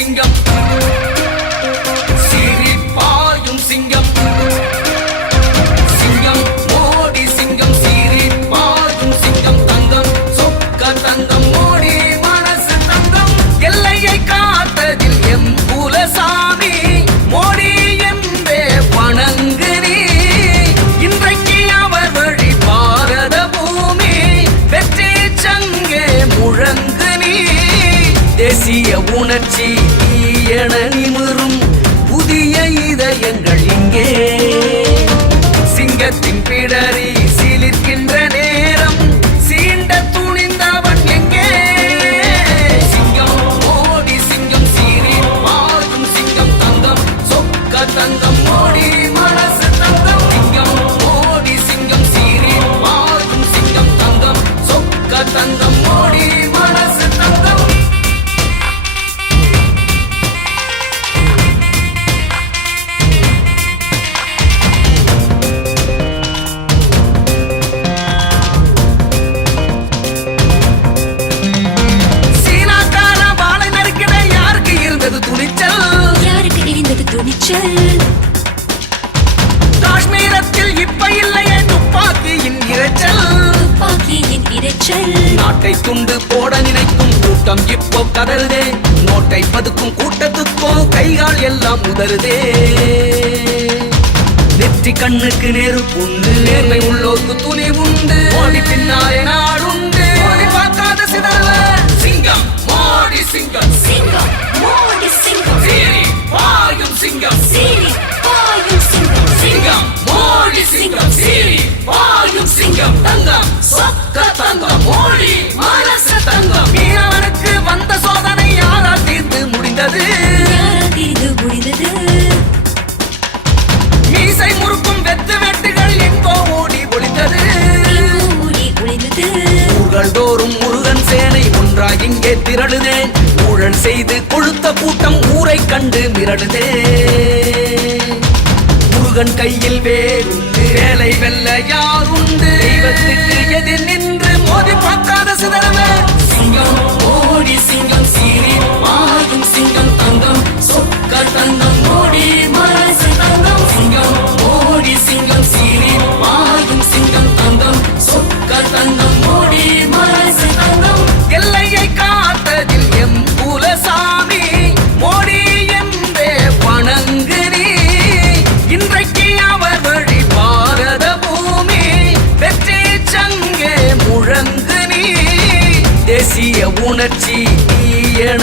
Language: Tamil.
சிங்கம் சீரிப்பாயும் சிங்கம் சிங்கம் மோடி சிங்கம் சீரிப்பாயும் சிங்கம் தங்கம் சொக்க தங்கம் மோடி மனசு தங்கம் எல்லையை காத்ததில் எம் குலசாமி மோடி என்பே வணங்கு நீ இன்றைக்கு அவர் வழி பாரத பூமி வெற்றி சங்கே முழங்கு நீ தேசிய உணர்ச்சி என நிமிரும் புதிய இதயங்கள் இங்கே சிங்கத்தின் பிடரி சிலிர்க்கின்ற நேரம் சீண்ட துணிந்தவன் எங்கே சிங்கம் மோடி சிங்கம் சீறி பாயும் சிங்கம் தங்கம் சொக்க தங்கம் மோடி மனசு தங்கம் சிங்கம் மோடி சிங்கம் சீறி பாயும் சிங்கம் தங்கம் சொக்க தங்கம் மோடி மனசு தங்கம் காஷ்மீரத்தில் இப்ப இல்லையே துப்பாக்கியின் இரைச்சல் நாட்டை துண்டு போட நினைக்கும் கூட்டம் இப்போ கதறுதே நோட்டை பதுக்கும் கூட்டத்துக்கோ கைகால் எல்லாம் உதறுதே நெற்றி கண்ணுக்கு நெருப்புண்டு நேர்மை உள்ளோருக்கு துணி உண்டு மோடி பின்னாலே நாடுண்டு மோடி பார்க்காத சிதறல சிங்கம் மோடி சிங்கம் சிங்கம் மோடி சிங்கம் சீறி பாயும் சிங்கம் சீறி பாயும் சிங்கம் சிங்கம் மோடி சிங்கம் சீறி பாயும் சிங்கம் தங்கம் சொக்க தங்கம் மோடி மனசு தங்கம் மீனவனுக்கு வந்த சோதனை யாரால் தீர்ந்து முடிந்தது மீசை முறுக்கும் வெத்து வெட்டுகள் எங்கோ ஓடி ஒளிந்தது ஊர்கள் தோறும் முருகன் சேனை ஒன்றாய் இங்கே திரளுதே ஊழல் செய்து கொழுத்த கூட்டம் ஊரை கண்டு மிரளுதே முருகன் கையில் வேறுண்டு வேலை வெல்ல யாருண்டு தெய்வத்துக்கு எதிர் நின்று மோதி பார்க்காத சிதறவே சிங்கம் மோடி சிங்கம் சீறி பாயும் சிங்கம் தங்கம் சொக்க தங்கம் மோடி மனசு தங்கம் சிங்கம் மோடி சிங்கம் சீறி பாயும் சிங்கம் தங்கம் சொக்க தங்கம் மோடி மனசு தங்கம் எல்லையை காத்ததில் எம் குலசாமி மோடி என்பே வணங்கு நீ இன்றைக்கு அவர் வழி பாரத பூமி வெற்றி சங்கே முழங்கு நீ தேசிய உணர்ச்சி என